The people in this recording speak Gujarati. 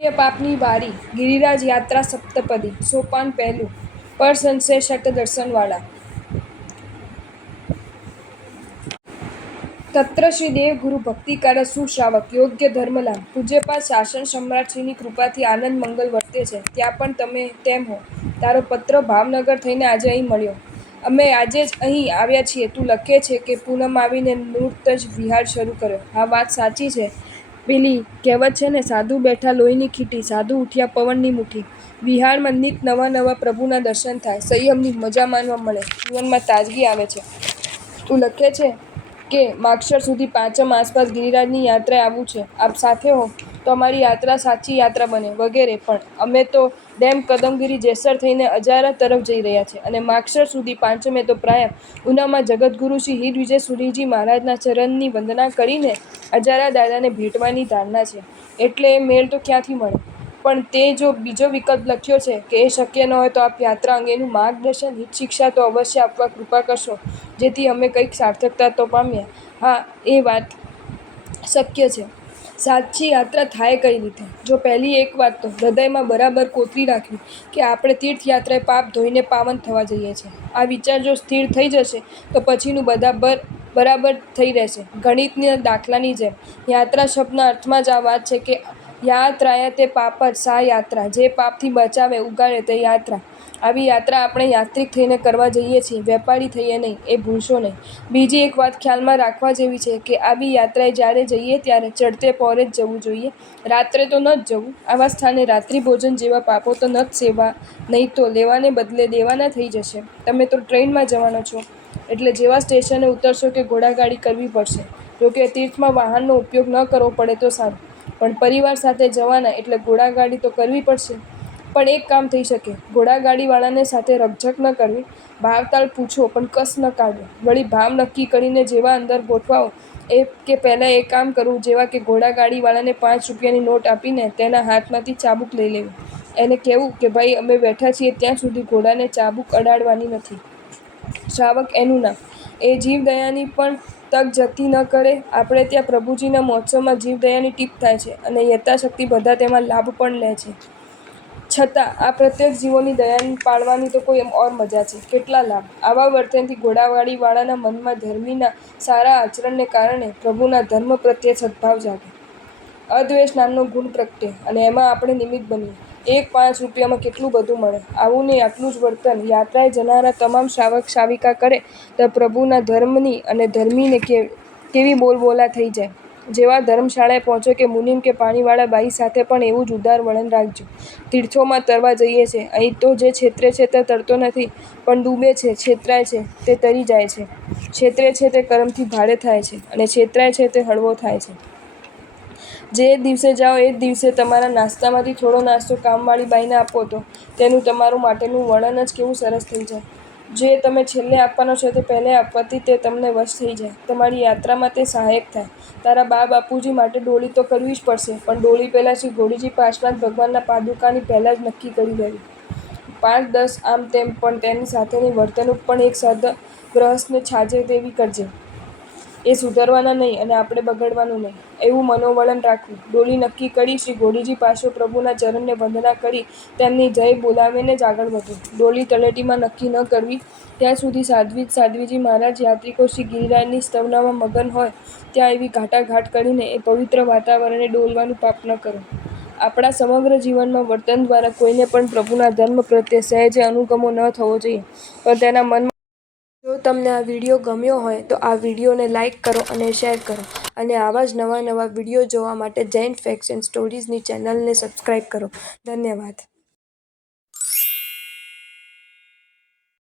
પુણ્ય પાપની વારી ગિરિરાજ યાત્રા સપ્તપદી સોપાન પહેલું પર સંશય શત દર્શનવાળા તત્ર શ્રી દેવ ગુરુ ભક્તિકાર સુશ્રાવક યોગ્ય ધર્મલાભ પૂજ્યપાદ શાસન સમ્રાટશ્રીની કૃપાથી આનંદ મંગલ વર્તે છે. ત્યાં પણ તમે તેમ હો. તારો પત્ર ભાવનગર થઈને આજે અહીં મળ્યો. અમે આજે જ અહીં આવ્યા છીએ. તું લખે છે કે પૂનમ આવીને નૂર્ત જ વિહાર શરૂ કર્યો. હા, વાત સાચી છે. પેલી કહેવત છે ને, સાધુ બેઠા લોહીની ખીટી, સાધુ ઉઠ્યા પવનની મુઠ્ઠી. વિહારમાં નિત નવા નવા પ્રભુના દર્શન થાય, સંયમની મજા માનવા મળે, જીવનમાં તાજગી આવે છે. તું લખે છે કે માગશર સુધી પાંચમ આસપાસ ગિરિરાજની યાત્રાએ આવવું છે. આપ સાથે હો તો અમારી યાત્રા સાચી યાત્રા બને, વગેરે. પણ અમે તો ડેમ કદમગીરી જેસર થઈને અજારા તરફ જઈ રહ્યા છે અને માગશર સુધી પાંચમે તો પ્રાય ઉનામાં જગતગુરુ શ્રી હિરવિજય સુરીજી મહારાજના ચરણની વંદના કરીને અજારા દાદાને ભેટવાની ધારણા છે. એટલે એ મેળ તો ક્યાંથી મળે? પણ તે જો બીજો વિકલ્પ લખ્યો છે કે એ શક્ય ન હોય તો આપ યાત્રા અંગેનું માર્ગદર્શન, હિત શિક્ષા તો અવશ્ય આપવા કૃપા કરશો, જેથી અમે કંઈક સાર્થકતા તો પામ્યા. હા, એ વાત શક્ય છે. સાચી યાત્રા થાય કઈ રીતે? જો પહેલી એક વાત તો હૃદયમાં બરાબર કોતરી રાખવી કે આપણે તીર્થયાત્રાએ પાપ ધોઈને પાવન થવા જઈએ છીએ. આ વિચાર જો સ્થિર થઈ જશે તો પછીનું બરાબર થઈ રહેશે. ગણિતના દાખલાની જેમ. યાત્રા શબ્દના અર્થમાં જ આ વાત છે કે યાત્રાયતે પાપત સા યાત્રા, જે પાપથી બચાવે, ઉગારે તે યાત્રા. આવી યાત્રા આપણે યાત્રિક થઈને કરવા જઈએ છીએ, વેપારી થઈએ નહીં, એ ભૂલશો નહીં. બીજી એક વાત ખ્યાલમાં રાખવા જેવી છે કે આવી યાત્રાએ જ્યારે જઈએ ત્યારે ચડતે પહોરે જ જવું જોઈએ, રાત્રે તો ન જ જવું. આવા સ્થાને રાત્રિ ભોજન જેવા પાપો તો ન જ સેવા, નહીં તો લેવાને બદલે દેવાના થઈ જશે. તમે તો ટ્રેનમાં જવાના છો, એટલે જેવા સ્ટેશને ઉતરશો કે ઘોડાગાડી કરવી પડશે. જોકે તીર્થમાં વાહનનો ઉપયોગ ન કરવો પડે તો સારું, પણ પરિવાર સાથે જવાના એટલે ઘોડાગાડી તો કરવી પડશે. પણ એક કામ થઈ શકે, ઘોડાગાડીવાળાને સાથે રકઝક ન કરવી, ભાવતાલ પૂછવો પણ કસ ન કાઢવો. વળી ભાવ નક્કી કરીને જેવા અંદર ગોઠવાવો એ કે પહેલાં એ કામ કરવું, જેવા કે ઘોડાગાડીવાળાને 5 રૂપિયાની નોટ આપીને તેના હાથમાંથી ચાબુક લઈ લેવી. એને કહેવું કે ભાઈ, અમે બેઠા છીએ ત્યાં સુધી ઘોડાને ચાબુક અડાડવાની નથી. શ્રાવક એનું નામ. એ જીવદયાની પણ તક જતી ન કરે. આપણે ત્યાં પ્રભુજીના મહોત્સવમાં જીવદયાની ટીપ થાય છે અને યથાશક્તિ બધા તેમાં લાભ પણ લે છે. છતાં આ પ્રત્યક્ષ જીવોની દયા પાળવાની તો કોઈ ઓર મજા છે. કેટલા લાભ! આવા વર્તનથી ઘોડાગાડીવાળાના મનમાં ધર્મીના સારા આચરણને કારણે પ્રભુના ધર્મ પ્રત્યે સદ્ભાવ જાગે, અદ્વેષ નામનો ગુણ પ્રગટે અને એમાં આપણે નિમિત્ત બનીએ. 5 રૂપિયામાં કેટલું બધું મળે! આવું ને આટલું જ વર્તન યાત્રાએ જનારા તમામ શ્રાવક શ્રાવિકા કરે તો પ્રભુના ધર્મની અને ધર્મીને કેવી બોલબોલા થઈ જાય. જેવા ધર્મશાળાએ પહોંચો કે મુનિમ કે પાણીવાળા બાઈ સાથે પણ એવું જ ઉદાર વલણ રાખજો. તીર્થોમાં તરવા જઈએ છે, અહીં તો જે છેતરે છે તે તરતો નથી, પણ ડૂબે છે, છેતરાય છે તે તરી જાય છે. છેતરે છે તે કર્મથી ભારે થાય છે અને છેતરાય છે તે હળવો થાય છે. જે દિવસે જાઓ એ જ દિવસે તમારા નાસ્તામાંથી થોડો નાસ્તો કામવાળી બાઈને આપો તો તેનું તમારું માટેનું વર્ણન જ કેવું સરસ થઈ જાય. જે તમે છેલ્લે આપવાનો છો તે પહેલે આપવાથી તે તમને વશ થઈ જાય. તમારી યાત્રામાં તે સહાયક થાય. તારા બા બાપુજી માટે ડોળી તો કરવી જ પડશે, પણ ડોળી પહેલાં શ્રી ઘોડીજી પાસના જ ભગવાનના પાદુકાની પહેલાં જ નક્કી કરી લેવી. 5-10 આમ તેમ, પણ તેની સાથેની વર્તણૂક પણ એક સદગ્રહસ્થને છાજે તેવી કરજે. એ સુધરવાના નહીં અને આપણે બગડવાનું નહીં, એવું મનોવલણ રાખવું. ડોળી નક્કી કરી શ્રી ઘોડીજી પાસો પ્રભુના ચરણને વંદના કરી તેમની જય બોલાવીને જ આગળ વધવું. ડોળી તળેટીમાં નક્કી ન કરવી ત્યાં સુધી સાધ્વીજી મહારાજ યાત્રિકો શ્રી ગિરિરાજની સ્તવનામાં મગન હોય ત્યાં એવી ઘાટાઘાટ કરીને એ પવિત્ર વાતાવરણે ડોલવાનું પાપ ન કરો. આપણા સમગ્ર જીવનમાં વર્તન દ્વારા કોઈને પણ પ્રભુના ધર્મ પ્રત્યે સહેજે અનુગમો ન થવો જોઈએ, પણ તેના મનમાં. જો તમને આ વિડીયો ગમ્યો હોય તો આ વિડીયોને લાઇક કરો અને શેર કરો, અને આવા જ નવા વિડીયો જોવા માટે જૈન ફેક્ટ્સ એન્ડ સ્ટોરીઝની ચેનલને સબસ્ક્રાઈબ કરો. ધન્યવાદ.